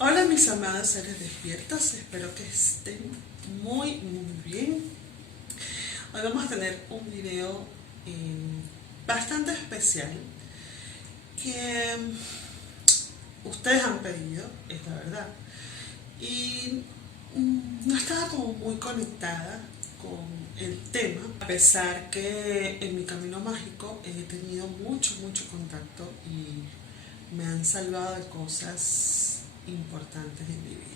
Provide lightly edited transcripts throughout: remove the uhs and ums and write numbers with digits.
Hola mis amados seres despiertos, espero que estén muy bien. Hoy vamos a tener un video bastante especial que ustedes han pedido, es la verdad. Y no estaba como muy conectada con el tema, a pesar que en mi camino mágico he tenido mucho contacto y me han salvado de cosas importantes en mi vida.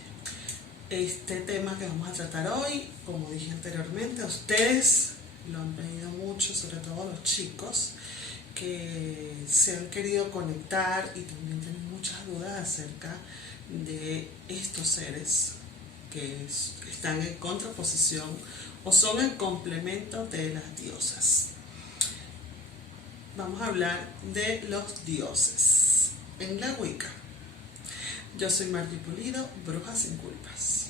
Este tema que vamos a tratar hoy, como dije anteriormente, a ustedes lo han pedido mucho, sobre todo los chicos, que se han querido conectar y también tienen muchas dudas acerca de estos seres que están en contraposición o son el complemento de las diosas. Vamos a hablar de los dioses en la Wicca. Yo soy Margie Pulido, bruja sin culpas.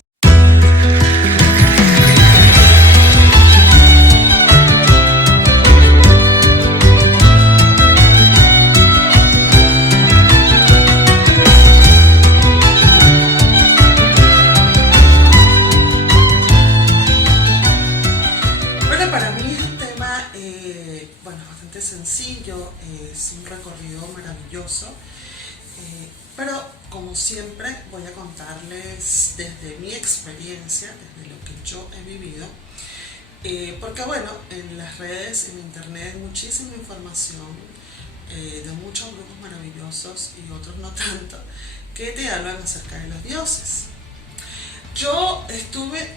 Bueno, para mí es un tema bastante sencillo, es un recorrido maravilloso. Pero como siempre voy a contarles desde mi experiencia, desde lo que yo he vivido, porque bueno, en las redes, en internet hay muchísima información de muchos grupos maravillosos y otros no tanto, que te hablan acerca de los dioses. Yo estuve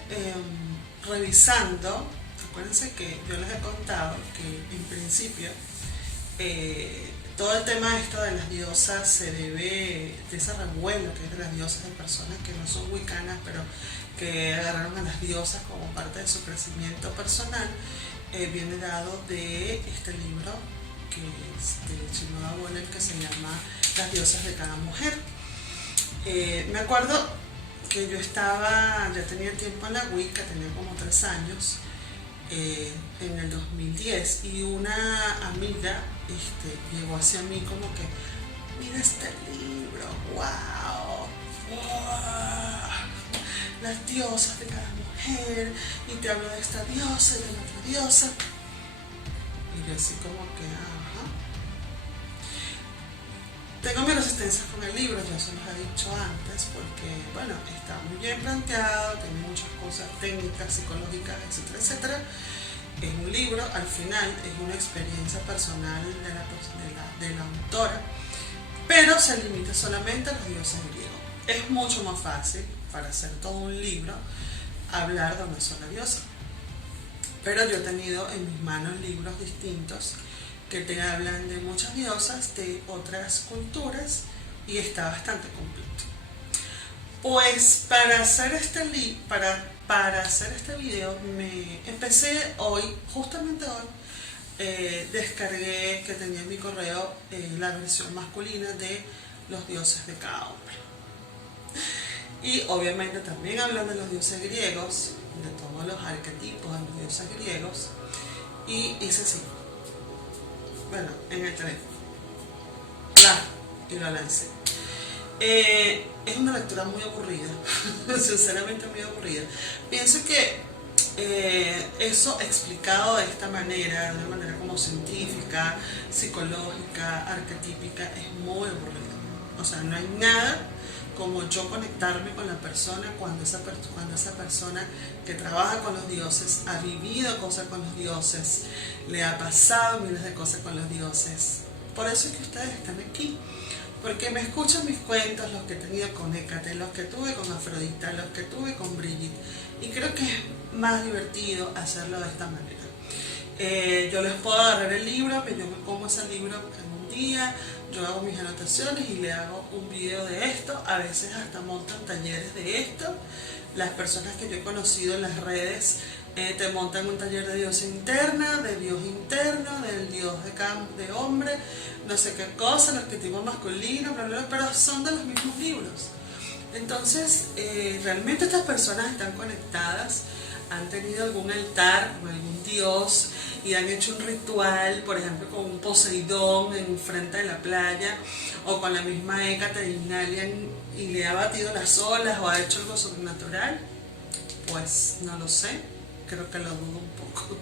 revisando, acuérdense que yo les he contado que en principio todo el tema esto de las diosas se debe de ese revuelo que es de las diosas de personas que no son wiccanas, pero que agarraron a las diosas como parte de su crecimiento personal, viene dado de este libro que es de Shinoda Bonner, que se llama Las diosas de cada mujer. Me acuerdo que yo ya tenía tiempo en la Wicca, tenía como 3 años, en el 2010, y una amiga llegó hacia mí como que, mira este libro, wow, las diosas de cada mujer, y te hablo de esta diosa y de la otra diosa, y yo así como que, ajá. Tengo mi resistencia con el libro, ya se los he dicho antes, porque bueno, está muy bien planteado, tiene muchas cosas técnicas, psicológicas, etcétera. Es un libro, al final es una experiencia personal de la autora, pero se limita solamente a los dioses griegos. Es mucho más fácil, para hacer todo un libro, hablar de una sola diosa. Pero yo he tenido en mis manos libros distintos que te hablan de muchas diosas de otras culturas y está bastante completo. Pues para hacer para hacer este video me empecé hoy, justamente hoy, descargué que tenía en mi correo la versión masculina de los dioses de cada hombre. Y obviamente también hablan de los dioses griegos, de todos los arquetipos de los dioses griegos, y hice así, bueno, en el teléfono, claro, y lo lancé. Es una lectura muy aburrida, sinceramente muy aburrida. Pienso que eso explicado de esta manera, de una manera como científica, psicológica, arquetípica, es muy aburrido. O sea, no hay nada como yo conectarme con la persona cuando esa persona que trabaja con los dioses ha vivido cosas con los dioses, le ha pasado miles de cosas con los dioses. Por eso es que ustedes están aquí, porque me escuchan mis cuentos, los que he tenido con Hécate, los que tuve con Afrodita, los que tuve con Brigitte, y creo que es más divertido hacerlo de esta manera. Yo les puedo agarrar el libro, yo me como ese libro en un día, yo hago mis anotaciones y le hago un video de esto, a veces hasta montan talleres de esto. Las personas que yo he conocido en las redes te montan un taller de diosa interna, de dios interno, del dios de hombre, no sé qué cosa, el arquetipo masculino, bla, bla, bla, pero son de los mismos libros. Entonces, realmente estas personas están conectadas, han tenido algún altar con algún dios y han hecho un ritual, por ejemplo, con un Poseidón en frente de la playa, o con la misma Hécate y le ha batido las olas, o ha hecho algo sobrenatural, pues no lo sé, creo que lo dudo un poco.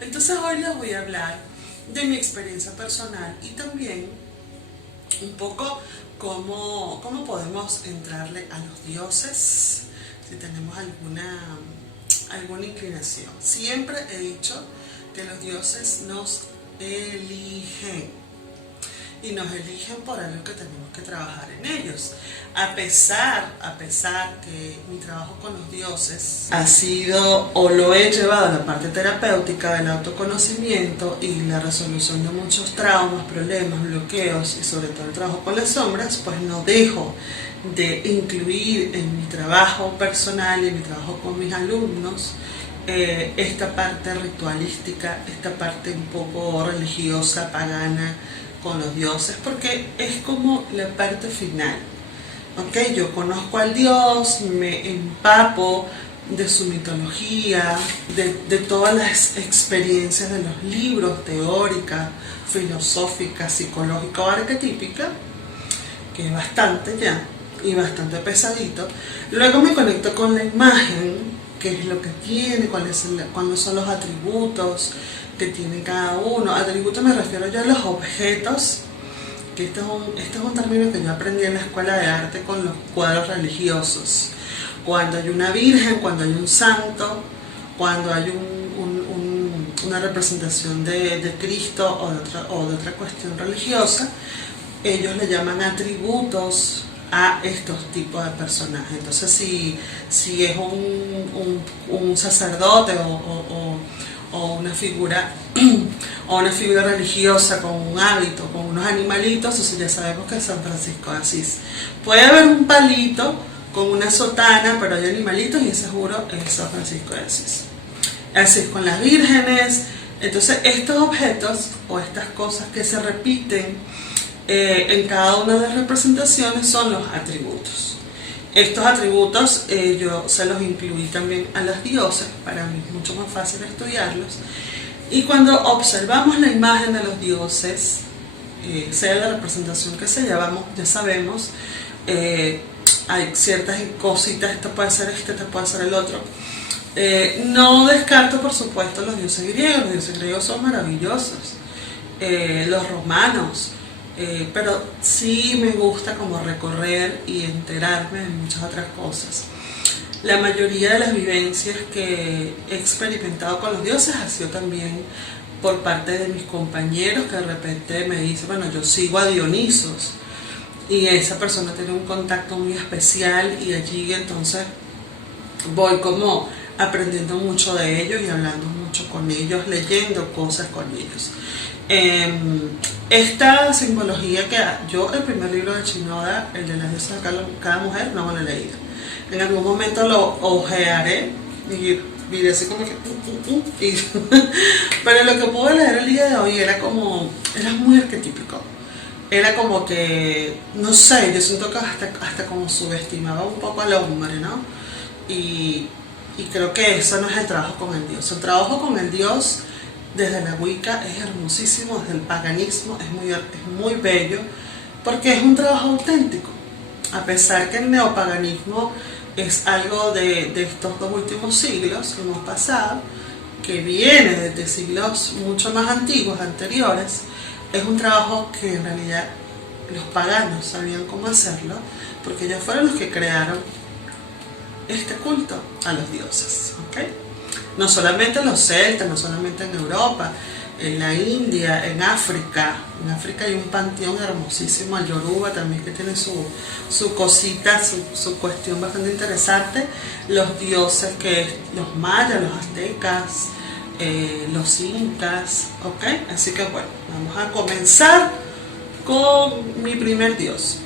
Entonces hoy les voy a hablar de mi experiencia personal y también un poco cómo podemos entrarle a los dioses si tenemos alguna inclinación. Siempre he dicho que los dioses nos eligen y nos eligen por algo que tenemos que trabajar en ellos. A pesar que mi trabajo con los dioses ha sido o lo he llevado a la parte terapéutica del autoconocimiento y la resolución de muchos traumas, problemas, bloqueos y sobre todo el trabajo con las sombras, pues no dejo de incluir en mi trabajo personal y en mi trabajo con mis alumnos esta parte ritualística, esta parte un poco religiosa, pagana, con los dioses, porque es como la parte final. ¿Ok? Yo conozco al dios, me empapo de su mitología, de todas las experiencias de los libros, teóricas, filosóficas, psicológicas o arquetípicas, que es bastante ya, y bastante pesadito. Luego me conecto con la imagen, qué es lo que tiene, cuáles son los atributos que tiene cada uno. Atributos me refiero yo a los objetos, que este es un término que yo aprendí en la escuela de arte con los cuadros religiosos. Cuando hay una virgen, cuando hay un santo, cuando hay una representación de Cristo o de otra cuestión religiosa, ellos le llaman atributos a estos tipos de personajes. Entonces si es un sacerdote o una figura religiosa con un hábito, con unos animalitos, eso ya sabemos que es San Francisco de Asís. Puede haber un palito con una sotana, pero hay animalitos y seguro es San Francisco de Asís. Así es con las vírgenes. Entonces estos objetos o estas cosas que se repiten en cada una de las representaciones son los atributos. Estos atributos yo se los incluí también a las diosas, para mí es mucho más fácil estudiarlos. Y cuando observamos la imagen de los dioses, sea la representación que sea, ya sabemos, hay ciertas cositas, esto puede ser este puede ser el otro. No descarto, por supuesto, los dioses griegos son maravillosos, los romanos. Pero sí me gusta como recorrer y enterarme de muchas otras cosas. La mayoría de las vivencias que he experimentado con los dioses ha sido también por parte de mis compañeros, que de repente me dicen, bueno, yo sigo a Dionisos y esa persona tiene un contacto muy especial y allí entonces voy como aprendiendo mucho de ellos y hablando mucho con ellos, leyendo cosas con ellos. Esta simbología que yo, el primer libro de Shinoda, el de las diosas de cada mujer, no me lo he leído. En algún momento lo ojearé y diré así como que pero lo que pude leer el día de hoy era muy arquetípico. Era como que, no sé, yo siento que hasta como subestimaba un poco al hombre, ¿no? Y creo que eso no es el trabajo con el dios. El trabajo con el dios desde la Wicca es hermosísimo, desde el paganismo es muy bello, porque es un trabajo auténtico. A pesar que el neopaganismo es algo de estos 2 últimos siglos que hemos pasado, que viene desde siglos mucho más antiguos, anteriores, es un trabajo que en realidad los paganos sabían cómo hacerlo, porque ellos fueron los que crearon este culto a los dioses, ¿ok? No solamente los celtas, no solamente en Europa, en la India, en África. En África hay un panteón hermosísimo, el Yoruba también, que tiene su cosita, su cuestión bastante interesante. Los dioses los mayas, los aztecas, los incas, ¿ok? Así que bueno, vamos a comenzar con mi primer dios.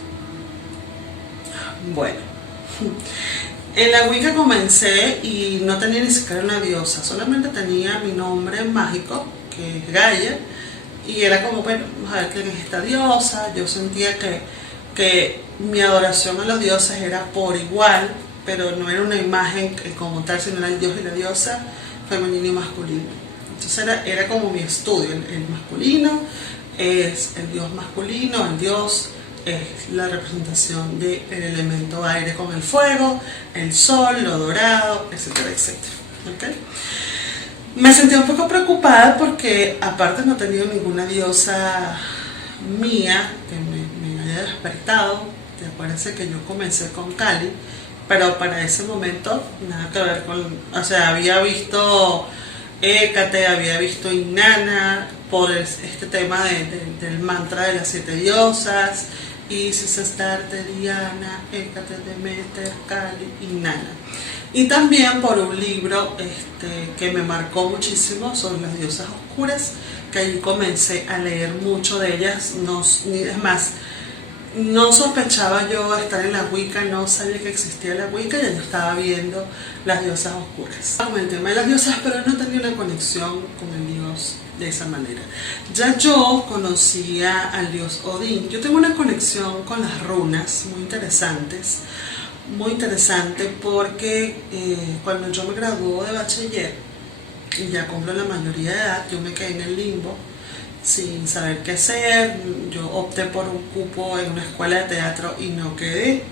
Bueno, en la Wicca comencé y no tenía ni siquiera una diosa, solamente tenía mi nombre mágico, que es Gaia, y era como, bueno, vamos a ver quién es esta diosa. Yo sentía que mi adoración a los dioses era por igual, pero no era una imagen como tal, sino era el dios y la diosa, femenino y masculino. Entonces era como mi estudio, el masculino es el dios masculino, el dios es la representación del elemento aire con el fuego, el sol, lo dorado, etcétera, etcétera. ¿Okay? Me sentí un poco preocupada porque aparte no tenía ninguna diosa mía que me haya despertado. Te acuerdas que yo comencé con Kali, pero para ese momento nada que ver con, o sea, había visto Hécate, había visto Inanna por este tema del mantra de las 7 diosas, Isis, Astarte, Diana, Hécate, Demeter, Kali, Inanna. Y también por un libro que me marcó muchísimo sobre las diosas oscuras, que allí comencé a leer mucho de ellas, es más, no sospechaba yo estar en la Wicca, no sabía que existía la Wicca, ya yo estaba viendo las diosas oscuras. Con el tema de las diosas, pero no tenía una conexión con el dios de esa manera. Ya yo conocía al dios Odín. Yo tengo una conexión con las runas muy interesantes, muy interesante porque cuando yo me graduó de bachiller y ya cumplo la mayoría de edad, yo me quedé en el limbo sin saber qué hacer. Yo opté por un cupo en una escuela de teatro y no quedé.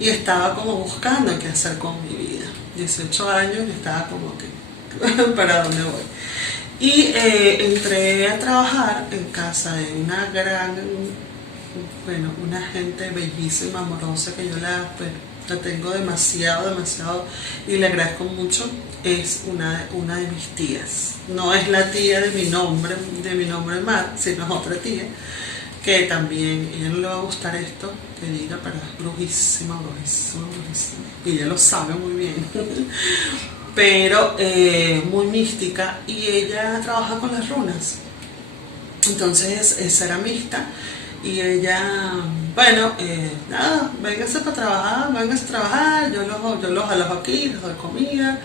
Y estaba como buscando qué hacer con mi vida. 18 años y estaba como que, ¿para dónde voy? Y entré a trabajar en casa de una una gente bellísima, amorosa, que yo la tengo demasiado y le agradezco mucho. Es una de mis tías. No es la tía de mi nombre Matt, sino es otra tía, que también, ella no le va a gustar esto, que diga, pero es brujísima. Y ella lo sabe muy bien. Pero muy mística, y ella trabaja con las runas. Entonces es ceramista. Y ella, bueno, nada, vénganse a trabajar, yo los alojo aquí, les doy comida,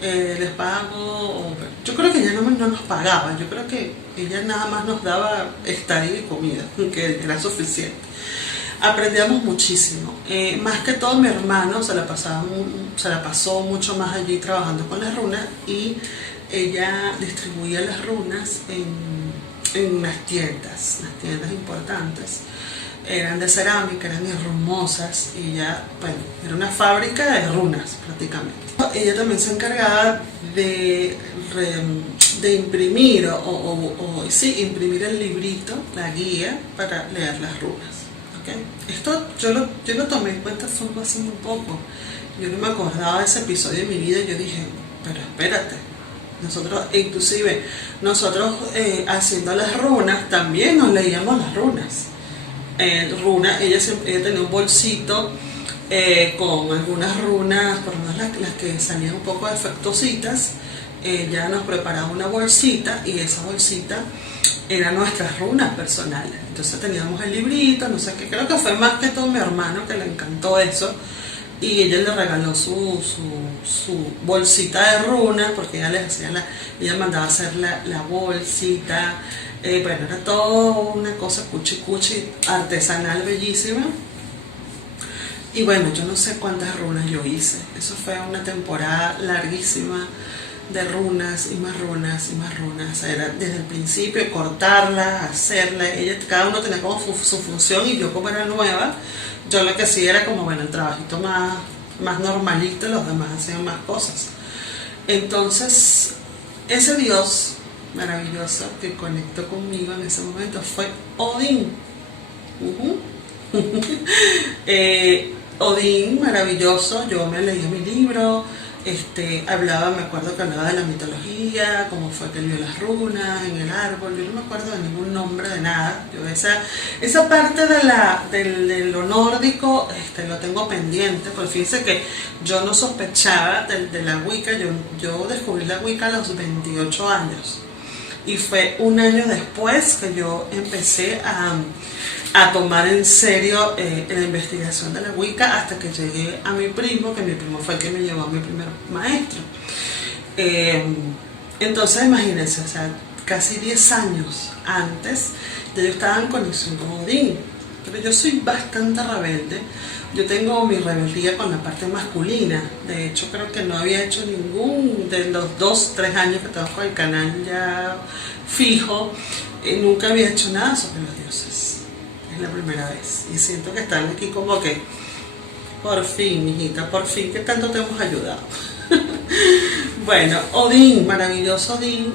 les pago. Yo creo que ella no nos pagaba, yo creo que ella nada más nos daba estadía y comida, que era suficiente. Aprendíamos muchísimo, más que todo mi hermano se la pasó mucho más allí trabajando con las runas, y ella distribuía las runas en unas tiendas importantes. Eran de cerámica, eran hermosas, y ya, bueno, era una fábrica de runas prácticamente. Ella también se encargaba de imprimir imprimir el librito, la guía para leer las runas. ¿Okay? Esto yo lo tomé en cuenta hace muy poco. Yo no me acordaba de ese episodio de mi vida, y yo dije, pero espérate, nosotros haciendo las runas también nos leíamos las runas. Ella tenía un bolsito con algunas runas, por lo menos las que salían un poco defectositas. Ella nos preparaba una bolsita, y esa bolsita eran nuestras runas personales. Entonces teníamos el librito, no sé qué, creo que fue más que todo mi hermano que le encantó eso, y ella le regaló su bolsita de runas, porque ella mandaba hacer la bolsita. Bueno, era todo una cosa cuchi artesanal, bellísima. Y bueno, yo no sé cuántas runas yo hice. Eso fue una temporada larguísima de runas y más runas y más runas. Era desde el principio cortarla, hacerla. Cada uno tenía como su función, y yo, como era nueva, yo lo que hacía era como, bueno, el trabajito más normalito, los demás hacían más cosas. Entonces, ese dios maravilloso que conectó conmigo en ese momento fue Odín. Odín, maravilloso. Yo me leía mi libro, me acuerdo que hablaba de la mitología, cómo fue que él vio las runas en el árbol. Yo no me acuerdo de ningún nombre, de nada. Yo esa parte de lo nórdico lo tengo pendiente, porque fíjense que yo no sospechaba de la Wicca. Yo descubrí la Wicca a los 28 años, y fue un año después que yo empecé a tomar en serio la investigación de la Wicca, hasta que llegué a mi primo, que mi primo fue el que me llevó a mi primer maestro. Entonces imagínense, o sea, casi 10 años antes ya yo estaba en conexión con Odín. pero yo soy bastante rebelde. Yo tengo mi rebeldía con la parte masculina. De hecho, creo que no había hecho ningún de los 2, 3 años que tengo con el canal ya fijo. Nunca había hecho nada sobre los dioses. Es la primera vez. Y siento que están aquí como que, por fin, mijita, por fin, que tanto te hemos ayudado. Bueno, Odín, maravilloso Odín.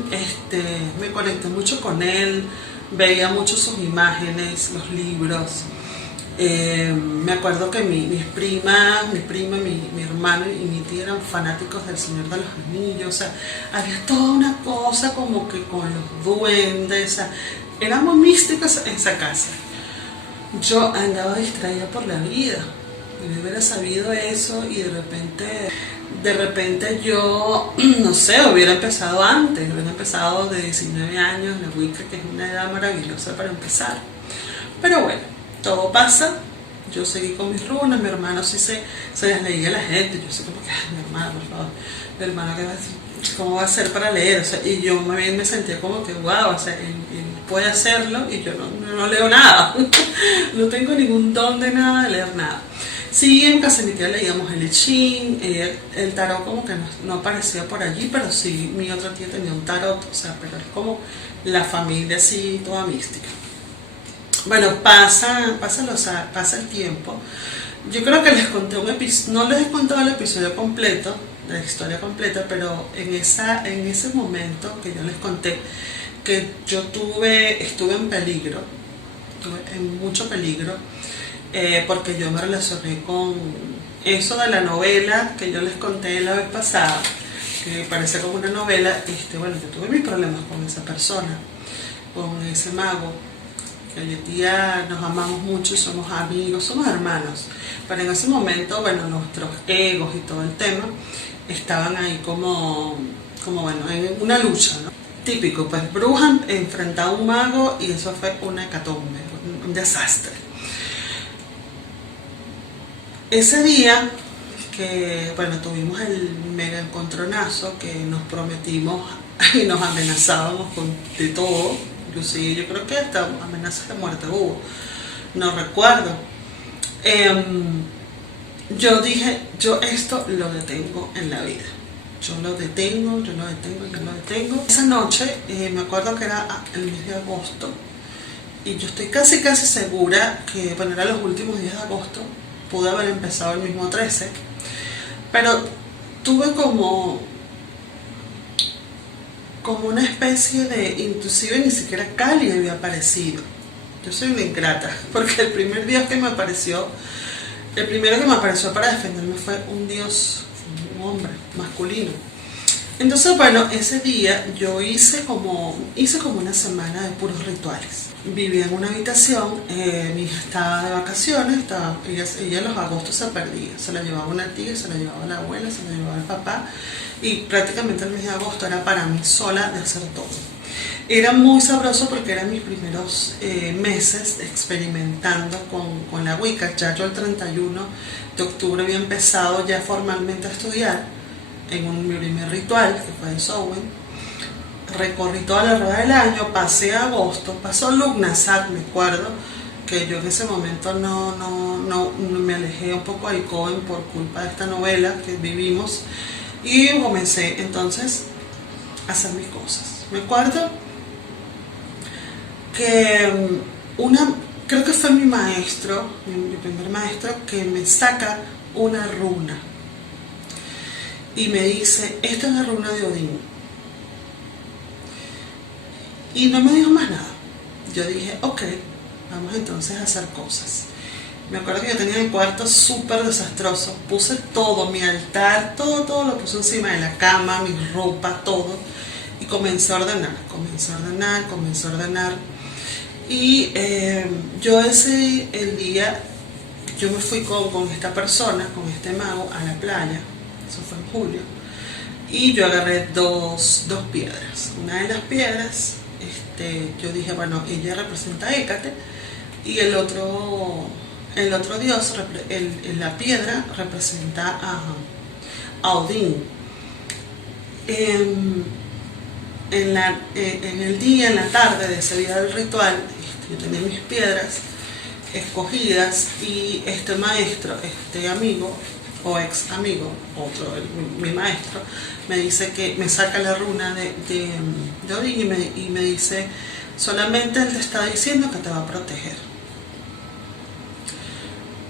Me conecté mucho con él. Veía mucho sus imágenes, los libros. Me acuerdo que mis primas, mi hermano y mi tía eran fanáticos del Señor de los Anillos. O sea, había toda una cosa como que con los duendes. O sea, era muy mística esa casa. Yo andaba distraída por la vida. Yo hubiera sabido eso y de repente yo, no sé, hubiera empezado antes, hubiera empezado de 19 años, la Wicca, que es una edad maravillosa para empezar. Pero bueno, todo pasa. Yo seguí con mis runas, mi hermano sí se las leía a la gente. Yo sé como que, ay, mi hermano, por favor, mi hermano, ¿cómo va a ser para leer? O sea, y yo me sentía como que, wow, o sea, él puede hacerlo y yo no leo nada. No tengo ningún don de nada, de leer nada. Sí, en casa de mi tía leíamos el I Ching, el tarot como que no aparecía por allí, pero sí, mi otra tía tenía un tarot, o sea, pero es como la familia así, toda mística. Bueno, pasa el tiempo. Yo creo que les conté un episodio, no les he contado el episodio completo, la historia completa, pero en ese momento que yo les conté que yo estuve en peligro, estuve en mucho peligro, porque yo me relacioné con eso de la novela que yo les conté la vez pasada, que parece como una novela. Bueno, yo tuve mis problemas con esa persona, con ese mago, que hoy en día nos amamos mucho, somos amigos, somos hermanos, pero en ese momento, bueno, nuestros egos y todo el tema estaban ahí como bueno, en una lucha, ¿no? Típico, pues bruja enfrentaba a un mago y eso fue una hecatombe, un desastre. Ese día que, bueno, tuvimos el mega encontronazo, que nos prometimos y nos amenazábamos con de todo, inclusive yo creo que hasta amenazas de muerte hubo, no recuerdo. Yo dije, yo esto lo detengo en la vida. Yo lo detengo. Esa noche, me acuerdo que era el mes de agosto, y yo estoy casi segura que, bueno, eran los últimos días de agosto, pude haber empezado el mismo 13, pero tuve como una especie de, inclusive ni siquiera Cali había aparecido. Yo soy una ingrata, porque el primero que me apareció para defenderme fue un dios, un hombre masculino. Entonces, bueno, ese día yo hice como una semana de puros rituales. Vivía en una habitación, mi hija estaba de vacaciones, ella en los agostos se perdía, se la llevaba una tía, se la llevaba la abuela, se la llevaba el papá, y prácticamente el mes de agosto era para mí sola de hacer todo. Era muy sabroso porque eran mis primeros meses experimentando con la Wicca. Ya yo el 31 de octubre había empezado ya formalmente a estudiar en mi primer ritual, que fue en Samhain. Recorrí toda la rueda del año, pasé agosto, pasó Lugnasar, me acuerdo que yo en ese momento no me alejé un poco del Coven por culpa de esta novela que vivimos, y comencé entonces a hacer mis cosas. Me acuerdo que creo que fue mi maestro, mi primer maestro, que me saca una runa y me dice, esta es la runa de Odín. Y no me dijo más nada. Yo dije, ok, vamos entonces a hacer cosas. Me acuerdo que yo tenía el cuarto súper desastroso. Puse todo, mi altar, todo lo puse encima de la cama, mi ropa, todo. Y comencé a ordenar. Y yo el día, yo me fui con esta persona, con este mago, a la playa. Eso fue en julio. Y yo agarré dos piedras. Una de las piedras, yo dije, bueno, ella representa a Hécate, y el otro dios, la piedra, representa a Odín. En el día, en la tarde de ese día del ritual, yo tenía mis piedras, escogidas, y este maestro, este amigo o ex amigo, mi maestro, me dice que me saca la runa de Odín y me dice, solamente él te está diciendo que te va a proteger.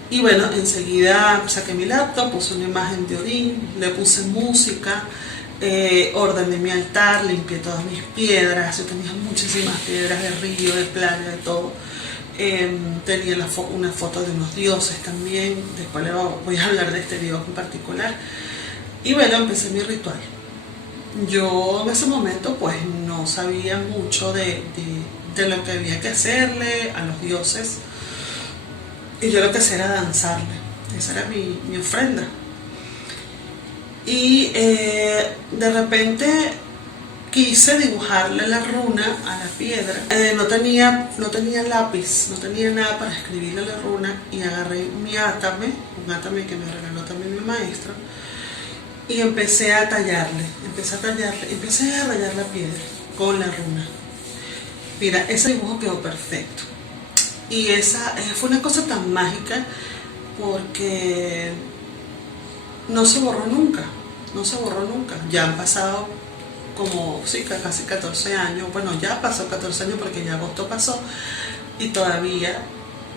Y bueno, enseguida saqué mi laptop, puse una imagen de Odín, le puse música, ordené mi altar, limpié todas mis piedras. Yo tenía muchísimas piedras de río, de playa, de todo. Tenía una foto de unos dioses también, después voy a hablar de este dios en particular. Y bueno, empecé mi ritual. Yo en ese momento pues no sabía mucho de lo que había que hacerle a los dioses, y yo lo que hacía era danzarle. Esa era mi ofrenda. Y de repente quise dibujarle la runa a la piedra. No tenía lápiz, no tenía nada para escribirle la runa, y agarré mi átame, un átame que me regaló también mi maestro, y empecé a tallarle, empecé a rayar la piedra con la runa. Mira, ese dibujo quedó perfecto. Y esa fue una cosa tan mágica, porque no se borró nunca, no se borró nunca. Ya han pasado como, sí, casi 14 años. Bueno, ya pasó 14 años porque ya agosto pasó, y todavía,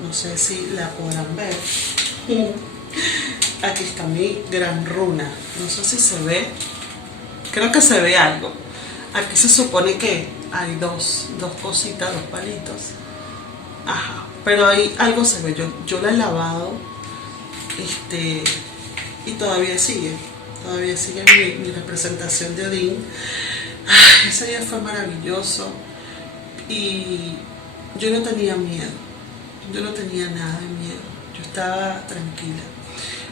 no sé si la podrán ver. Aquí está mi gran runa. No sé si se ve, creo que se ve algo. Aquí se supone que hay dos cositas, dos palitos. Ajá, pero ahí algo se ve. Yo la he lavado, y todavía sigue mi representación de Odín. Ese día fue maravilloso, y yo no tenía miedo, yo no tenía nada de miedo, yo estaba tranquila.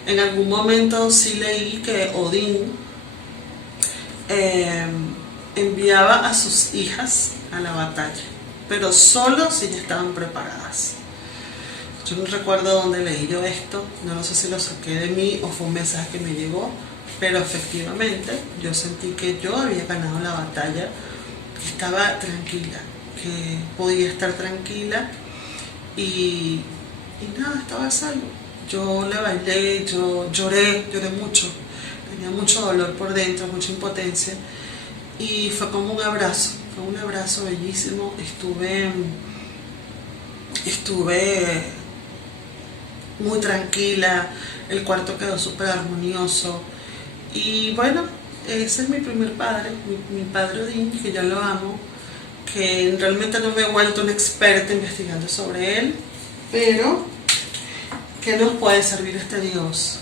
En algún momento sí leí que Odín enviaba a sus hijas a la batalla, pero solo si ya estaban preparadas. Yo no recuerdo dónde leí yo esto, no sé si lo saqué de mí o fue un mensaje que me llegó, pero efectivamente yo sentí que yo había ganado la batalla, que estaba tranquila, que podía estar tranquila, y nada, estaba a salvo. Yo le bailé, yo lloré mucho, tenía mucho dolor por dentro, mucha impotencia, y fue como un abrazo bellísimo. Estuve muy tranquila, el cuarto quedó súper armonioso, y bueno, ese es mi primer padre, mi padre Odín, que yo lo amo, que realmente no me he vuelto una experta investigando sobre él, pero ¿qué nos puede servir este Dios?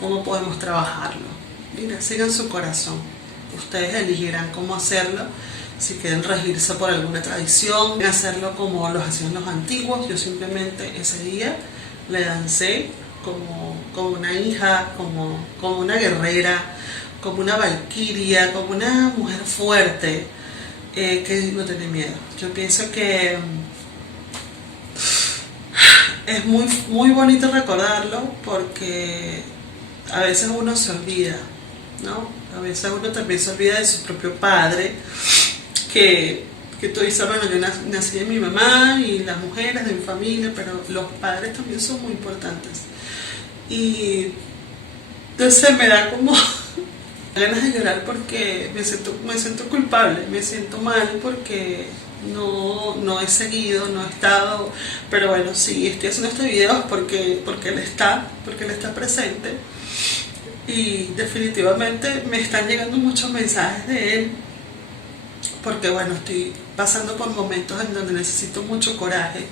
¿Cómo podemos trabajarlo? Mira, sigan su corazón, ustedes elegirán cómo hacerlo. Si quieren regirse por alguna tradición, hacerlo como los hacían los antiguos. Yo simplemente ese día le dancé como una hija, como una guerrera, como una valquiria, como una mujer fuerte, que no tiene miedo. Yo pienso que es muy bonito recordarlo, porque a veces uno se olvida, ¿no? A veces uno también se olvida de su propio padre, que tú dices, bueno, yo nací de mi mamá y las mujeres de mi familia, pero los padres también son muy importantes. Y entonces me da como ganas de llorar, porque me siento culpable, me siento mal, porque no he seguido, no he estado, pero bueno, sí, estoy haciendo este video porque él está presente, y definitivamente me están llegando muchos mensajes de él, porque bueno, estoy pasando por momentos en donde necesito mucho coraje,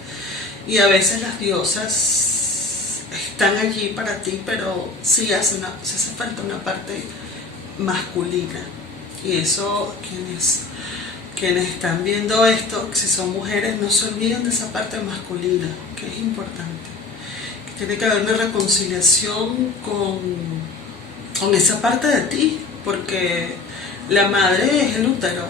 y a veces las diosas están allí para ti, pero sí hace falta una parte masculina, y eso quienes están viendo esto, si son mujeres, no se olviden de esa parte masculina, que es importante, que tiene que haber una reconciliación con esa parte de ti, porque la madre es el útero,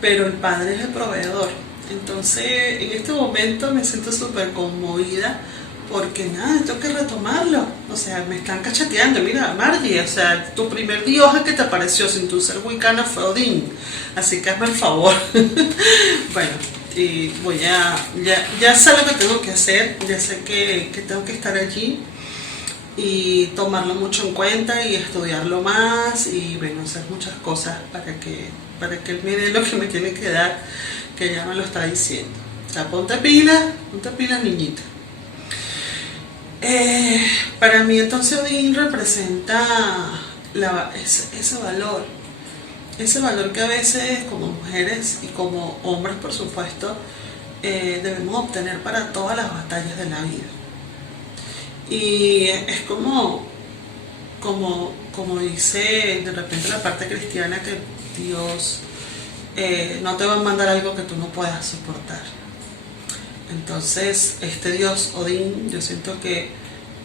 pero el padre es el proveedor. Entonces en este momento me siento súper conmovida, porque nada, tengo que retomarlo. O sea, me están cacheteando. Mira, Margie, o sea, tu primer dios que te apareció sin tu ser wicana fue Odín, así que hazme el favor. Bueno, y voy a, ya sé lo que tengo que hacer, ya sé que tengo que estar allí y tomarlo mucho en cuenta y estudiarlo más y bueno, hacer muchas cosas para que él me dé lo que me tiene que dar, que ya me lo está diciendo. O sea, ponte pilas niñita. Para mí entonces Odín representa ese valor que a veces como mujeres y como hombres por supuesto debemos obtener para todas las batallas de la vida. Y es como dice de repente la parte cristiana, que Dios no te va a mandar algo que tú no puedas soportar. Entonces este Dios Odín, yo siento que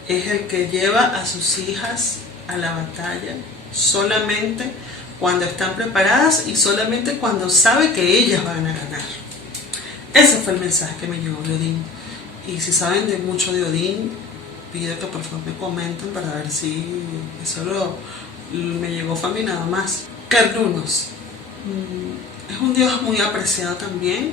es el que lleva a sus hijas a la batalla solamente cuando están preparadas y solamente cuando sabe que ellas van a ganar. Ese fue el mensaje que me llegó de Odín. Y si saben de mucho de Odín, pido que por favor me comenten para ver si eso me llegó fue a mí nada más. Carnunos. Es un dios muy apreciado también.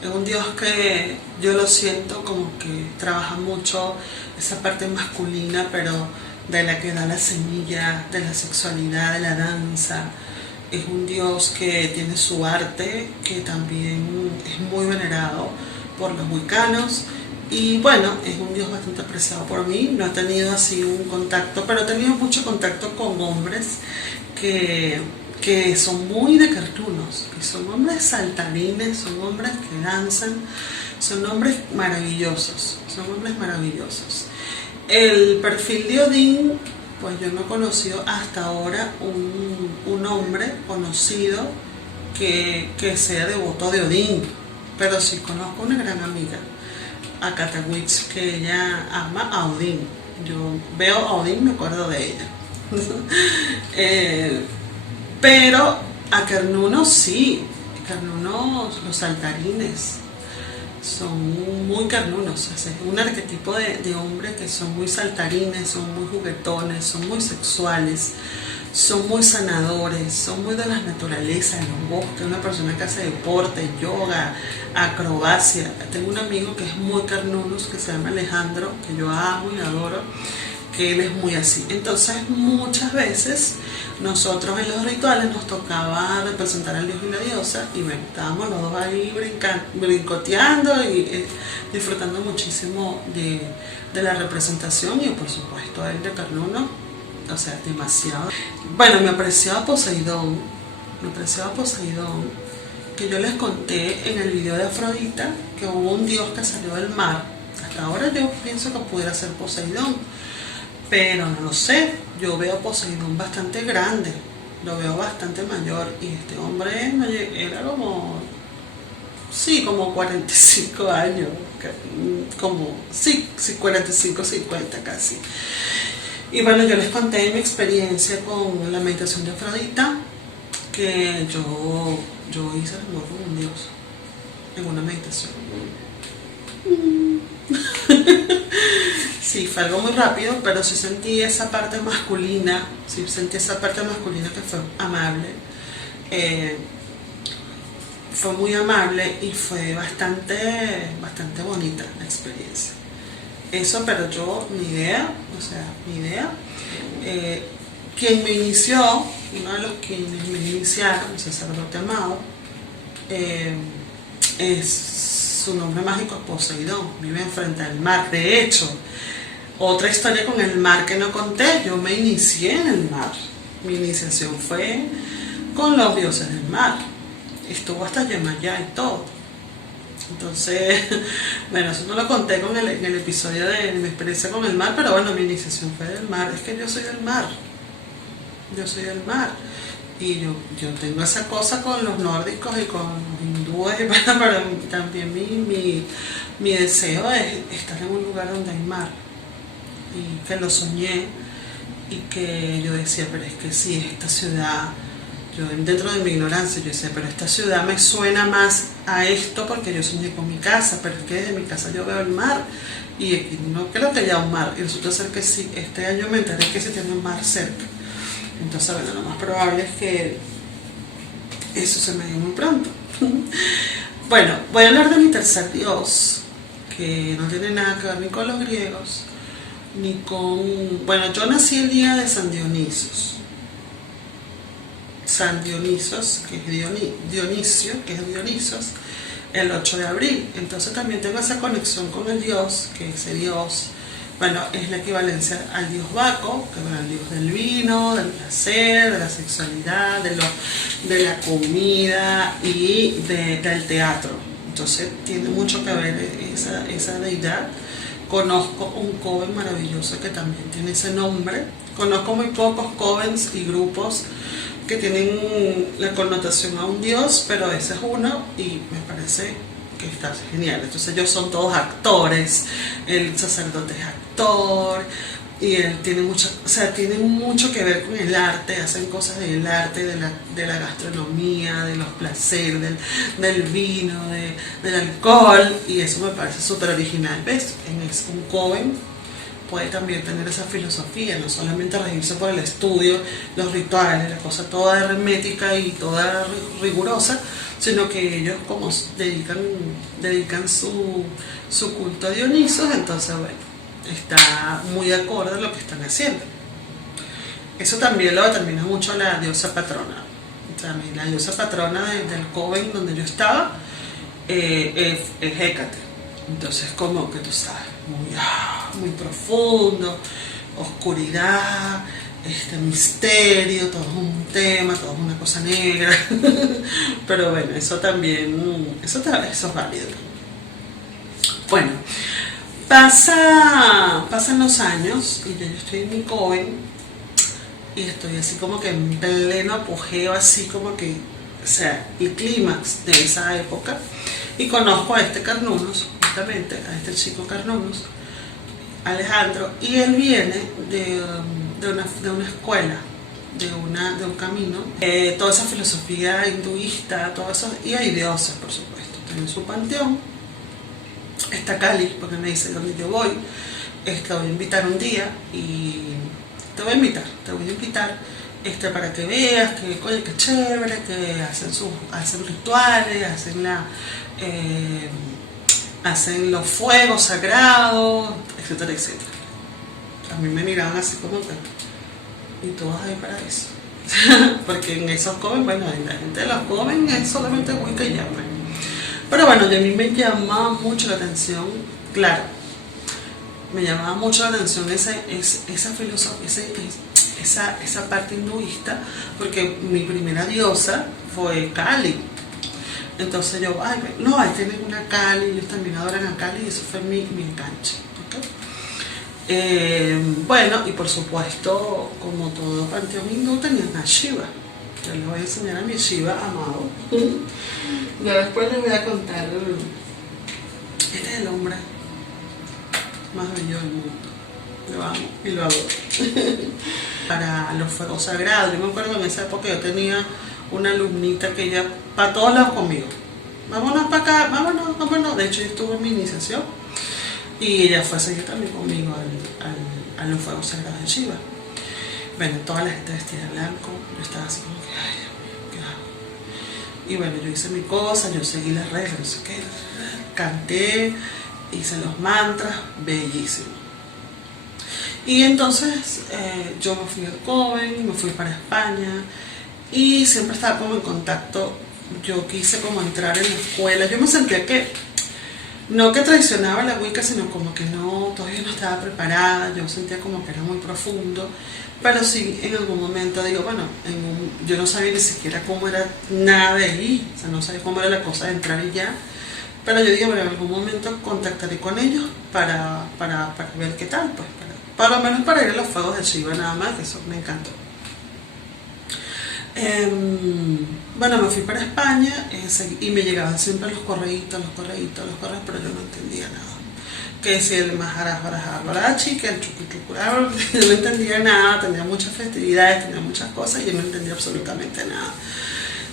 Es un dios que yo lo siento como que trabaja mucho esa parte masculina, pero de la que da la semilla de la sexualidad, de la danza. Es un dios que tiene su arte, que también es muy venerado por los wiccanos. Y bueno, es un dios bastante apreciado por mí. No he tenido así un contacto, pero he tenido mucho contacto con hombres que son muy de cartunos, que son hombres saltarines, son hombres que danzan, son hombres maravillosos, El perfil de Odín, pues yo no he conocido hasta ahora un hombre conocido que sea devoto de Odín, pero sí conozco una gran amiga, a Katawitz, que ella ama a Odín. Yo veo a Odín, me acuerdo de ella. Pero a Carnunos sí, Carnunos, los saltarines son muy carnunos, es un arquetipo de hombre que son muy saltarines, son muy juguetones, son muy sexuales, son muy sanadores, son muy de las naturalezas, en los bosques, una persona que hace deporte, yoga, acrobacia. Tengo un amigo que es muy carnunos, que se llama Alejandro, que yo amo y adoro, que él es muy así. Entonces muchas veces nosotros en los rituales nos tocaba representar al dios y la diosa y bueno, estábamos los dos ahí brincoteando y disfrutando muchísimo de la representación y por supuesto él de Carnuno, o sea, demasiado. Bueno, me apreciaba Poseidón, que yo les conté en el video de Afrodita que hubo un dios que salió del mar. Hasta ahora yo pienso que pudiera ser Poseidón, pero no lo sé. Yo veo a Poseidón bastante grande, lo veo bastante mayor, y este hombre era como 45 años, como 45, 50 casi. Y bueno, yo les conté mi experiencia con la meditación de Afrodita, que yo hice el amor con un dios en una meditación. Sí, fue algo muy rápido, pero sí sentí esa parte masculina, que fue amable. Fue muy amable y fue bastante bonita la experiencia. Eso, pero yo, ni idea. Quien me inició, uno de los quienes me iniciaron, el sacerdote amado, su nombre mágico es Poseidón, vive enfrente del mar. De hecho, otra historia con el mar que no conté, yo me inicié en el mar. Mi iniciación fue con los dioses del mar. Estuvo hasta Yemayá y todo. Entonces, bueno, eso no lo conté en el episodio de mi experiencia con el mar, pero bueno, mi iniciación fue del mar. Es que yo soy del mar. Y yo tengo esa cosa con los nórdicos y con los hindúes, pero también mi deseo es estar en un lugar donde hay mar. Y que lo soñé y que yo decía, pero es que sí, esta ciudad, yo dentro de mi ignorancia, yo decía, pero esta ciudad me suena más a esto porque yo soñé con mi casa, pero es que desde mi casa yo veo el mar y no creo que haya un mar, y resulta ser que sí. Este año me enteré que se tiene un mar cerca. Entonces, bueno, lo más probable es que eso se me dé muy pronto. Bueno, voy a hablar de mi tercer dios, que no tiene nada que ver ni con los griegos, ni con... Bueno, yo nací el día de San Dionisios. San Dionisos, que es Dionisio, que es Dionisos, el 8 de abril. Entonces también tengo esa conexión con el dios, que ese dios, bueno, es la equivalencia al dios Baco, que es el dios del vino, del placer, de la sexualidad, de la comida y del teatro. Entonces tiene mucho que ver esa deidad. Conozco un coven maravilloso que también tiene ese nombre. Conozco muy pocos covens y grupos que tienen la connotación a un dios, pero ese es uno y me parece que está genial. Entonces ellos son todos actores, el sacerdote es actor y él tiene mucho, o sea, tiene mucho que ver con el arte, hacen cosas del arte, de la gastronomía, de los placeres, del vino, del alcohol, y eso me parece súper original. ¿Ves? Es un coven puede también tener esa filosofía, no solamente regirse por el estudio, los rituales, la cosa toda hermética y toda rigurosa, sino que ellos como dedican su culto a Dionisos, entonces bueno, está muy de acuerdo a lo que están haciendo. Eso también lo determina mucho la diosa patrona. O sea, la diosa patrona del coven donde yo estaba es Hécate. Entonces como que tú sabes, muy profundo, oscuridad, misterio, todo es un tema, todo es una cosa negra. Pero bueno, eso también, eso es válido. Bueno, pasan los años y yo estoy en mi coven y estoy así como que en pleno apogeo, así como que, o sea, el clímax de esa época. Y conozco a este Carnunos, justamente, a este chico Carnunos, Alejandro, y él viene de una escuela, de un camino, toda esa filosofía hinduista, todo eso, y hay dioses, por supuesto, tiene su panteón. Está Cali, porque me dice dónde yo voy, te voy a invitar un día y te voy a invitar para que veas que, oye, que chévere, que hacen rituales, hacen los fuegos sagrados, etcétera, etcétera. A mí me miraban así como que, y tú vas ahí para eso. Porque en esos comen, bueno, la gente de los comen es solamente Wicca y ya, pues. Pero bueno, a mí me llamaba mucho la atención, claro, me llamaba mucho la atención esa filosofía, esa parte hinduista, porque mi primera diosa fue Kali. Entonces yo, ay, no, ahí tienen una Kali, ellos también adoran a Kali, y eso fue mi enganche. ¿Okay? Bueno, y por supuesto, como todo panteón hindú, tenían a Shiva. Yo les voy a enseñar a mi Shiva amado. Ya después les voy a contar. Este es el hombre más bello del mundo. Lo amo y lo adoro. Para los fuegos sagrados, yo me acuerdo que en esa época yo tenía una alumnita que ella, para todos lados conmigo, vámonos para acá, vámonos. De hecho, yo estuve en mi iniciación y ella fue a seguir también conmigo a los fuegos sagrados de Shiva. Bueno, toda la gente vestida de blanco, yo estaba así como que, ay, Dios mío, ¿qué hago? Y bueno, yo hice mi cosa, yo seguí las reglas, no sé qué, canté, hice los mantras, bellísimo. Y entonces yo me fui al coven, me fui para España y siempre estaba como en contacto. Yo quise como entrar en la escuela, yo me sentía que, no que traicionaba la Wicca, sino como que no, todavía no estaba preparada, yo sentía como que era muy profundo, pero sí en algún momento digo, bueno, yo no sabía ni siquiera cómo era nada de ahí, o sea, no sabía cómo era la cosa de entrar y ya, pero yo dije, bueno, en algún momento contactaré con ellos para ver qué tal, pues, para lo menos para ir a los fuegos de Shiva nada más, que eso me encantó. Bueno, me fui para España y me llegaban siempre los correitos, pero yo no entendía nada. Que si el Maharajarachi, que el Chucuchucurao, yo no entendía nada, tenía muchas festividades, tenía muchas cosas y yo no entendía absolutamente nada.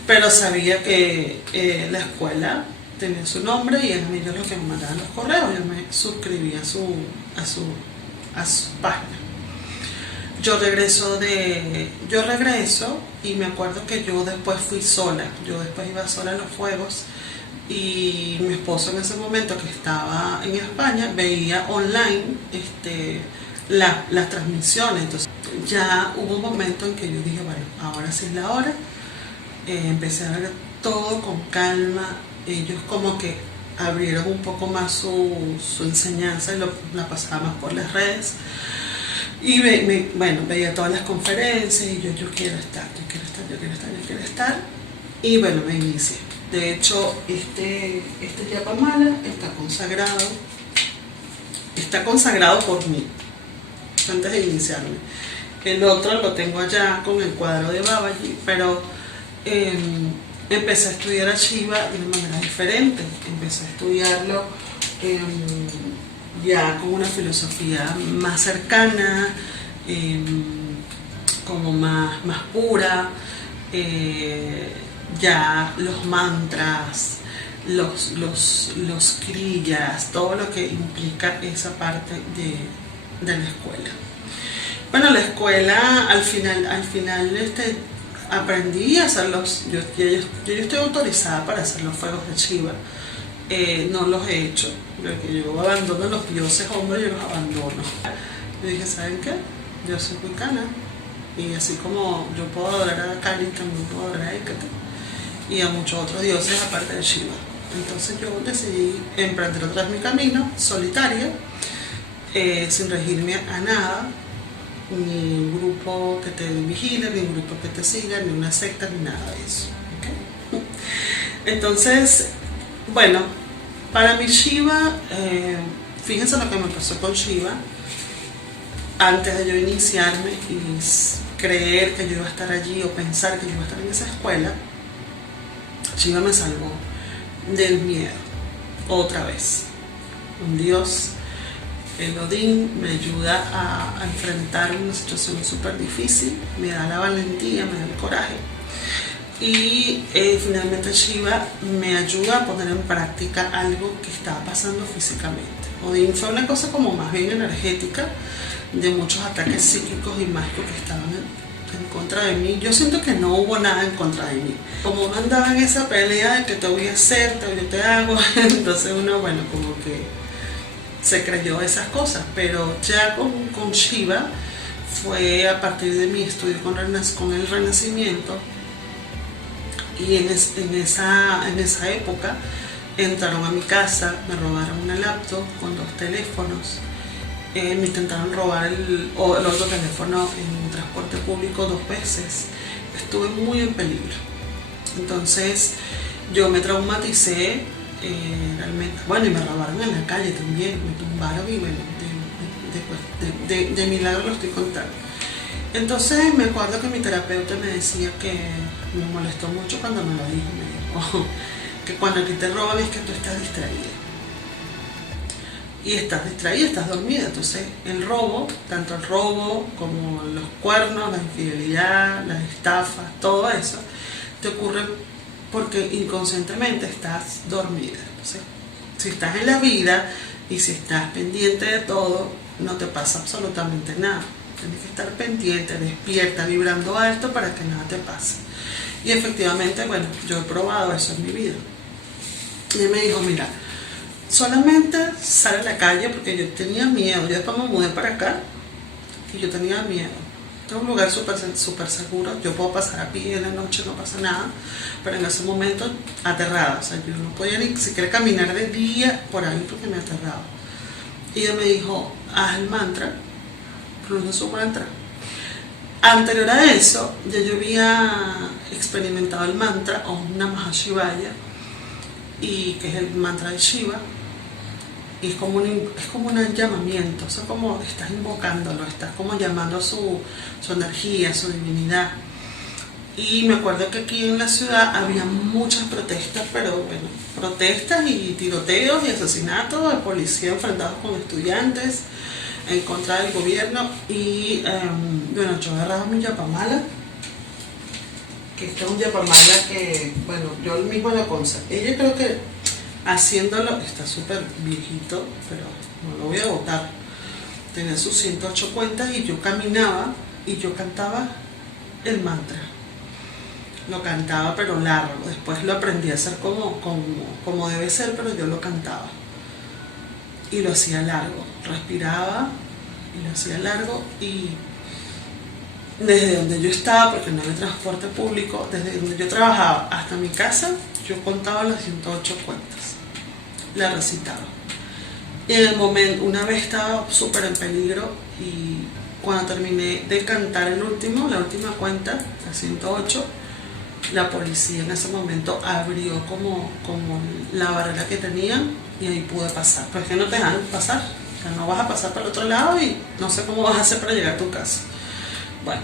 Pero sabía que la escuela tenía su nombre y eran ellos los que me mandaban los correos, yo me suscribí a su página. Yo regreso y me acuerdo que yo después fui sola, yo después iba sola a los fuegos y mi esposo en ese momento que estaba en España veía online las transmisiones, entonces ya hubo un momento en que yo dije, bueno, ahora sí es la hora. Empecé a ver todo con calma, ellos como que abrieron un poco más su enseñanza y la pasaba más por las redes. Y bueno, veía todas las conferencias y yo quiero estar, yo quiero estar, yo quiero estar, yo quiero estar. Y bueno, me inicié. De hecho, este Yapamala está consagrado por mí, antes de iniciarme. El otro lo tengo allá con el cuadro de Babaji, pero empecé a estudiar a Shiva de una manera diferente. Empecé a estudiarlo ya con una filosofía más cercana, como más pura, ya los mantras, los kriyas, todo lo que implica esa parte de la escuela. Bueno, la escuela al final aprendí a hacerlos, yo estoy autorizada para hacer los fuegos de Shiva. No los he hecho, porque yo abandono los dioses hombres, yo los abandono. Yo dije, ¿saben qué? Yo soy wicana, y así como yo puedo adorar a Kali, también puedo adorar a Hécate y a muchos otros dioses aparte de Shiva. Entonces yo decidí emprender otra vez mi camino, solitaria, sin regirme a nada, ni un grupo que te vigile, ni un grupo que te siga, ni una secta, ni nada de eso. ¿Okay? Entonces, bueno, para mi Shiva, fíjense lo que me pasó con Shiva. Antes de yo iniciarme y creer que yo iba a estar allí o pensar que yo iba a estar en esa escuela, Shiva me salvó del miedo, otra vez. Un Dios, el Odín, me ayuda a enfrentar una situación súper difícil, me da la valentía, me da el coraje. Y finalmente Shiva me ayuda a poner en práctica algo que estaba pasando físicamente. Odín fue una cosa como más bien energética, de muchos ataques psíquicos y mágicos que estaban en contra de mí. Yo siento que no hubo nada en contra de mí. Como uno andaba en esa pelea de que te voy a hacer, yo te hago, entonces uno, bueno, como que se creyó esas cosas. Pero ya con Shiva fue a partir de mi estudio con el Renacimiento. Y en esa época entraron a mi casa, me robaron una laptop con 2 teléfonos, me intentaron robar el otro teléfono en transporte público 2 veces. Estuve muy en peligro. Entonces yo me traumaticé realmente. Bueno, y me robaron en la calle también, me tumbaron y bueno, de milagro lo estoy contando. Entonces me acuerdo que mi terapeuta me decía que me molestó mucho cuando me lo dijo. Me dijo que cuando a ti te roban es que tú estás distraída. Y estás distraída, estás dormida. Entonces el robo, tanto el robo como los cuernos, la infidelidad, las estafas, todo eso, te ocurre porque inconscientemente estás dormida. Entonces, si estás en la vida y si estás pendiente de todo, no te pasa absolutamente nada. Tienes que estar pendiente, despierta, vibrando alto para que nada te pase. Y efectivamente, bueno, yo he probado eso en mi vida. Y él me dijo, mira, solamente sale a la calle, porque yo tenía miedo. Yo después me mudé para acá y yo tenía miedo. Este es un lugar súper seguro, yo puedo pasar a pie en la noche, no pasa nada, pero en ese momento aterrada. O sea, yo no podía ni siquiera caminar de día por ahí porque me aterraba. Y él me dijo, haz el mantra, pronuncia su mantra. Anterior a eso, ya yo había experimentado el mantra Om Namah Shivaya, y que es el mantra de Shiva, y es como un llamamiento, o sea, como estás invocándolo, estás como llamando su energía, su divinidad. Y me acuerdo que aquí en la ciudad había muchas protestas, pero bueno, protestas y tiroteos y asesinatos de policía enfrentados con estudiantes en contra del gobierno. Y bueno, yo agarraba mi Yapamala, que este es un Yapamala que, bueno, yo mismo la consagré. Ella creo que haciéndolo, está súper viejito, pero no lo voy a botar. Tenía sus 108 cuentas y yo caminaba y yo cantaba el mantra. Lo cantaba pero largo, después lo aprendí a hacer como debe ser, pero yo lo cantaba. Y lo hacía largo, respiraba y lo hacía largo, y desde donde yo estaba, porque no había transporte público, desde donde yo trabajaba hasta mi casa, yo contaba las 108 cuentas, la recitaba. Y en el momento, una vez estaba súper en peligro, y cuando terminé de cantar la última cuenta, la 108, la policía en ese momento abrió como la barrera que tenían, y ahí pude pasar. Pero es que no te dejan pasar, o sea, no vas a pasar para el otro lado y no sé cómo vas a hacer para llegar a tu casa. Bueno,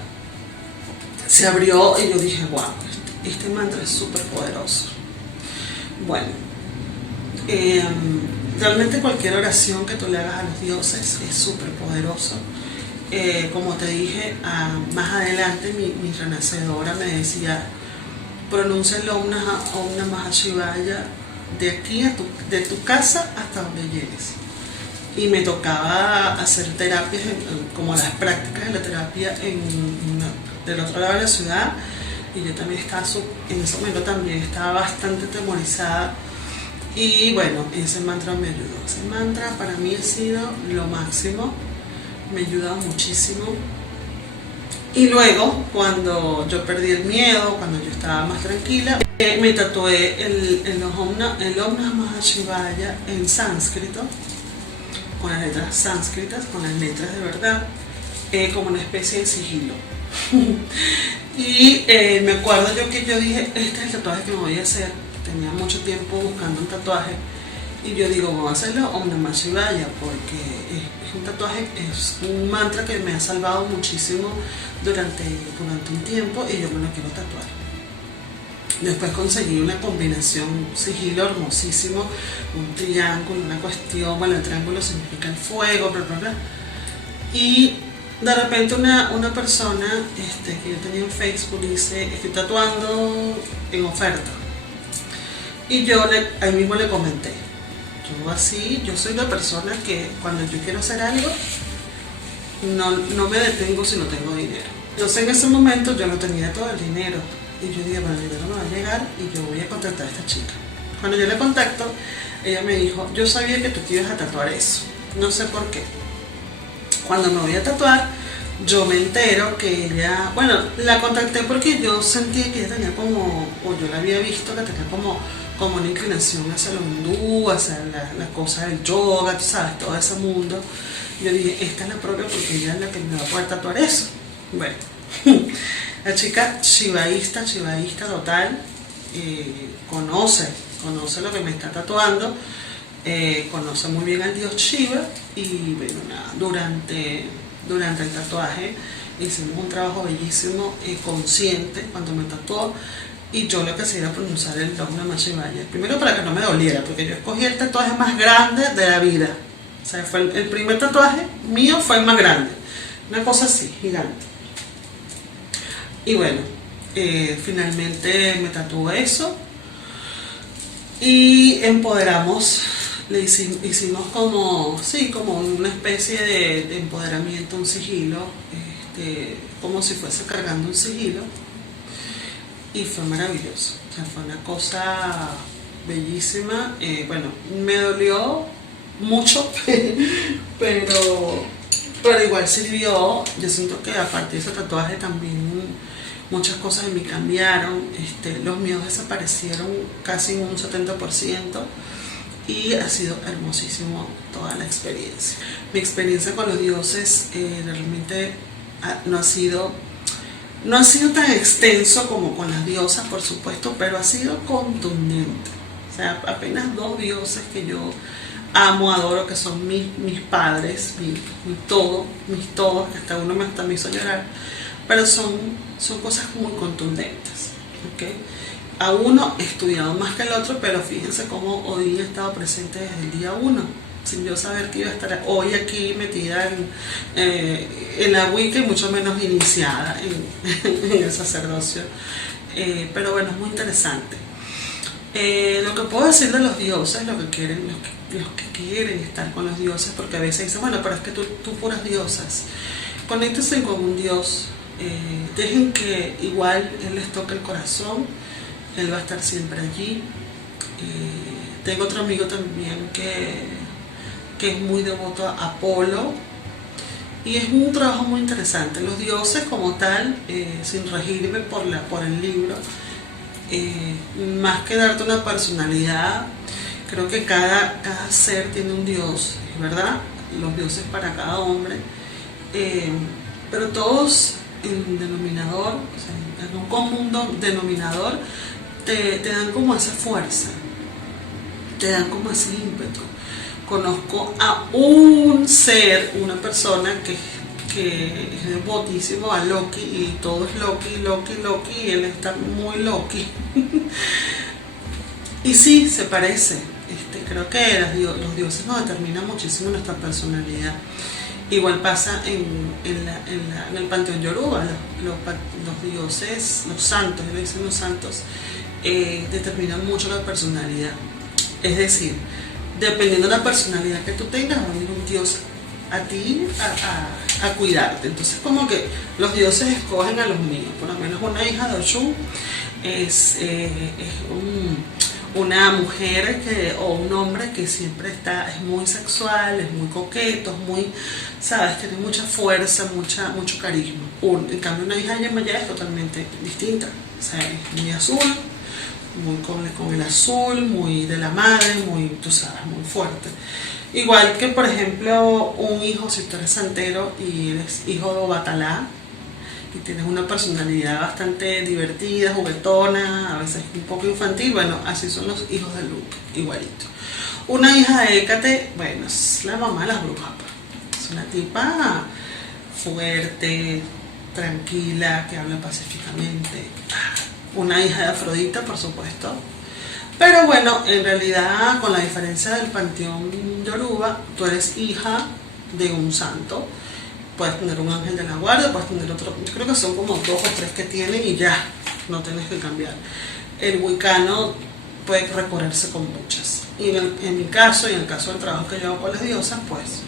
se abrió y yo dije, wow, este mantra es súper poderoso. Bueno, realmente cualquier oración que tú le hagas a los dioses es súper poderoso. Como te dije, más adelante mi renacedora me decía, pronuncia el Om Namah Shivaya de aquí de tu casa hasta donde llegues. Y me tocaba hacer terapias, como las prácticas de la terapia del otro lado de la ciudad, y yo también estaba, en ese momento también estaba bastante atemorizada, y bueno, ese mantra me ayudó. Ese mantra para mí ha sido lo máximo, me ha ayudado muchísimo. Y luego, cuando yo perdí el miedo, cuando yo estaba más tranquila, me tatué el Om Namah Shivaya en sánscrito, con las letras sánscritas, con las letras de verdad, como una especie de sigilo. Y me acuerdo que yo dije, este es el tatuaje que me voy a hacer. Tenía mucho tiempo buscando un tatuaje, y yo digo, voy a hacerlo Om Namah Shivaya, porque es un tatuaje, es un mantra que me ha salvado muchísimo durante un tiempo, y yo me lo quiero tatuar. Después conseguí una combinación, un sigilo hermosísimo, un triángulo, una cuestión, bueno, el triángulo significa el fuego, bla, bla, bla. Y de repente una persona que yo tenía en Facebook dice, estoy tatuando en oferta. Y yo ahí mismo le comenté, yo soy la persona que cuando yo quiero hacer algo, no me detengo si no tengo dinero. Entonces en ese momento yo no tenía todo el dinero, y yo dije, bueno, el dinero me va a llegar y yo voy a contactar a esta chica. Cuando yo le contacto, ella me dijo, yo sabía que tú te ibas a tatuar eso, no sé por qué. Cuando me voy a tatuar, yo me entero que ella, bueno, la contacté porque yo sentía que ella tenía o yo la había visto que tenía como una inclinación hacia lo hindú, hacia la cosa del yoga, tú sabes, todo ese mundo. Yo dije, esta es la propia, porque ella es la que me va a poder tatuar eso. Bueno, la chica shivaísta total, conoce lo que me está tatuando, conoce muy bien al dios Shiva, y bueno, nada, durante el tatuaje hicimos un trabajo bellísimo, consciente, cuando me tatuó, y yo lo que hacía era pronunciar el Om Namah Shivaya. Primero para que no me doliera, porque yo escogí el tatuaje más grande de la vida. O sea, fue el primer tatuaje mío, fue el más grande. Una cosa así, gigante. Y bueno, finalmente me tatuó eso. Y empoderamos, hicimos como una especie de empoderamiento, un sigilo, como si fuese cargando un sigilo. Y fue maravilloso, o sea, fue una cosa bellísima. Bueno, me dolió mucho, pero igual sirvió. Yo siento que a partir de ese tatuaje también muchas cosas en mí cambiaron, los miedos desaparecieron casi un 70%, y ha sido hermosísimo toda la experiencia. Mi experiencia con los dioses realmente no ha sido tan extenso como con las diosas, por supuesto, pero ha sido contundente. O sea, apenas 2 dioses que yo amo, adoro, que son mis padres, mis todos, que hasta uno hasta me hizo llorar, pero son cosas muy contundentes, ¿okay? A uno he estudiado más que el otro, pero fíjense cómo Odín ha estado presente desde el día 1, sin yo saber que iba a estar hoy aquí metida en la Wicca, y mucho menos iniciada en el sacerdocio. Pero bueno, es muy interesante. Lo que puedo decir de los dioses, los que quieren estar con los dioses, porque a veces dicen, bueno, pero es que tú puras diosas. conéctense con un Dios, dejen que igual Él les toque el corazón, Él va a estar siempre allí. Tengo otro amigo también que es muy devoto a Apolo, y es un trabajo muy interesante. Los dioses como tal, sin regirme por el libro, más que darte una personalidad, creo que cada ser tiene un dios, ¿verdad? Los dioses para cada hombre, pero todos en denominador, o sea, en un común denominador, te dan como esa fuerza, te dan como ese ímpetu. Conozco a un ser, una persona que es devotísimo a Loki, y todo es Loki, y él está muy Loki. Y sí, se parece. Creo que los dioses nos determinan muchísimo nuestra personalidad. Igual pasa en el panteón yoruba, los dioses, los santos, le dicen los santos, determinan mucho la personalidad. Es decir, dependiendo de la personalidad que tú tengas, va a venir un dios a ti a cuidarte. Entonces, como que los dioses escogen a los míos. Por lo menos una hija de Oshun es una mujer o un hombre que siempre es muy sexual, es muy coqueto, ¿sabes? Tiene mucha fuerza, mucho carisma. En cambio, una hija de Yemayá es totalmente distinta. O sea, es muy azul, muy con el azul, muy de la madre, muy, tú sabes, muy fuerte. Igual que, por ejemplo, un hijo, si tú eres santero y eres hijo de Obatalá, y tienes una personalidad bastante divertida, juguetona, a veces un poco infantil, bueno, así son los hijos de Luke, igualito. Una hija de Hécate, bueno, es la mamá de las brujas, pues. Es una tipa fuerte, tranquila, que habla pacíficamente. Una hija de Afrodita, por supuesto. Pero bueno, en realidad, con la diferencia del panteón yoruba, tú eres hija de un santo. Puedes tener un ángel de la guardia, puedes tener otro, yo creo que son como 2 o 3 que tienen y ya, no tienes que cambiar. El wicano puede recorrerse con muchas. Y en mi caso, y en el caso del trabajo que yo hago con las diosas, pues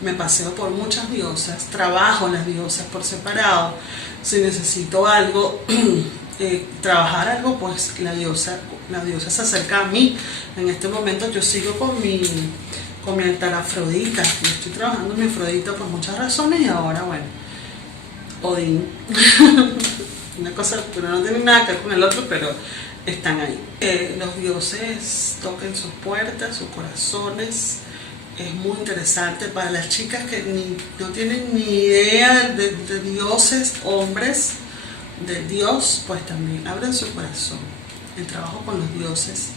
me paseo por muchas diosas, trabajo las diosas por separado. Si necesito algo, trabajar algo, pues la diosa se acerca a mí. En este momento yo sigo con mi altar Afrodita. Yo estoy trabajando en mi Afrodita por muchas razones, y ahora, bueno, Odín. Una cosa, pero no tiene nada que ver con el otro, pero están ahí. Los dioses toquen sus puertas, sus corazones. Es muy interesante para las chicas que no tienen ni idea de dioses, hombres, de Dios, pues también abren su corazón. El trabajo con los dioses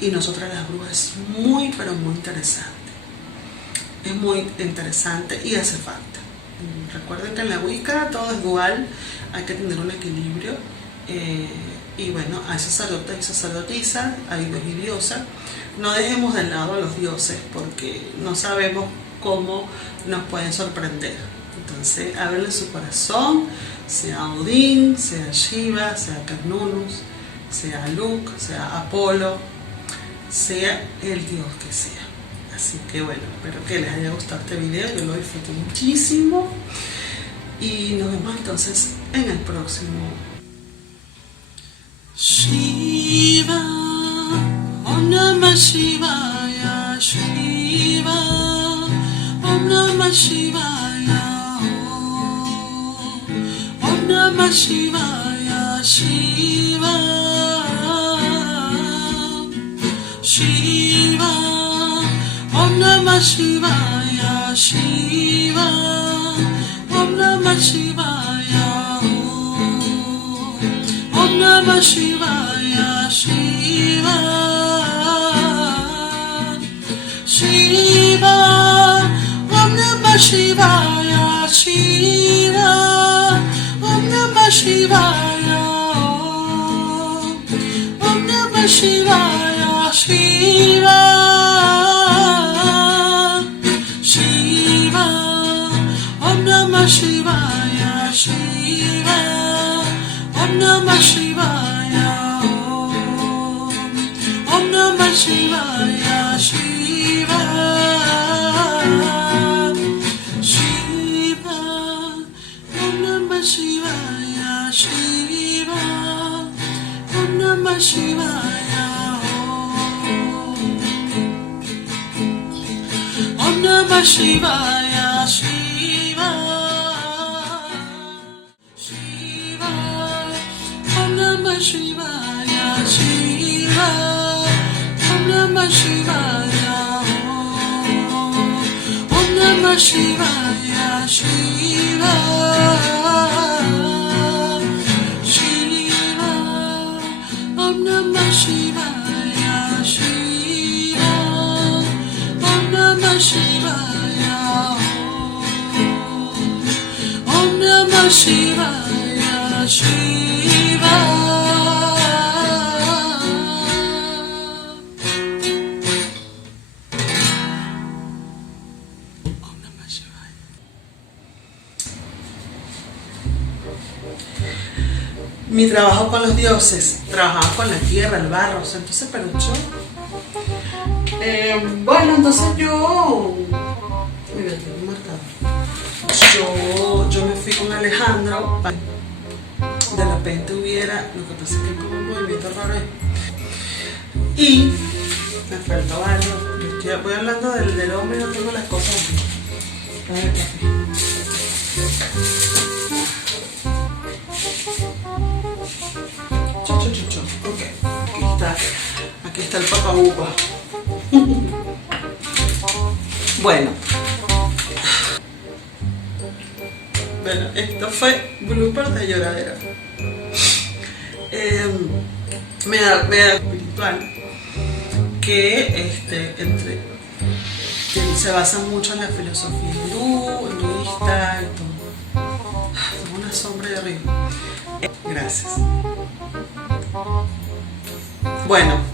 y nosotras las brujas es muy, pero muy interesante. Es muy interesante y hace falta. Recuerden que en la Wicca todo es dual, hay que tener un equilibrio. Y bueno, hay sacerdotes y sacerdotisas, hay dios y diosa. No dejemos de lado a los dioses, porque no sabemos cómo nos pueden sorprender. Entonces, ábrenle su corazón, sea Odín, sea Shiva, sea Cernunnos, sea Luke, sea Apolo, sea el dios que sea. Así que bueno, espero que les haya gustado este video, yo lo disfruté muchísimo. Y nos vemos entonces en el próximo. Shiva, Om Namah Shivaya, Shiva, Om Namah Shivaya, Om Namah Shivaya, Shiva, Shiva, Om Namah Shivaya, Shiva, Om Namah Shivaya, Om Namah Shivaya, Shiva, Shiva, Om Namah Shivaya, Shiva, Om Namah Shivaya, Om Namah Shivaya, Shiva, Shiva, Om Namah Shivaya, Shiva, Om Namah Shivaya, Om Namah Shivaya, Shiva, Shiva. Shivaya, Shiva, Om Namah Shivaya, Om Namah Shivaya, Shiva, Shiva, Om Namah Shivaya, Shiva, Om Namah Shivaya, Om Namah Shivaya, Shiva, Shiva, Om Namah Shivaya, Shiva, Om Namah Shivaya, Om Namah Shivaya, Shiva. Om Namah Shivaya. Mi trabajo con los dioses, trabajaba con la tierra, el barro, o sea, entonces, pero yo, bueno, entonces yo, mira, tengo un marcador. Yo me fui con Alejandro, de repente hubiera, lo que pasa es que como un movimiento raro es, y me faltó algo, voy hablando del hombre y no tengo las cosas aquí. A ver, café. Ok, aquí está el papabupa. Bueno, esto fue blooper de lloradera. Me da espiritual que que se basa mucho en la filosofía hinduista y todo. Tengo una sombra de arriba. Gracias. Bueno.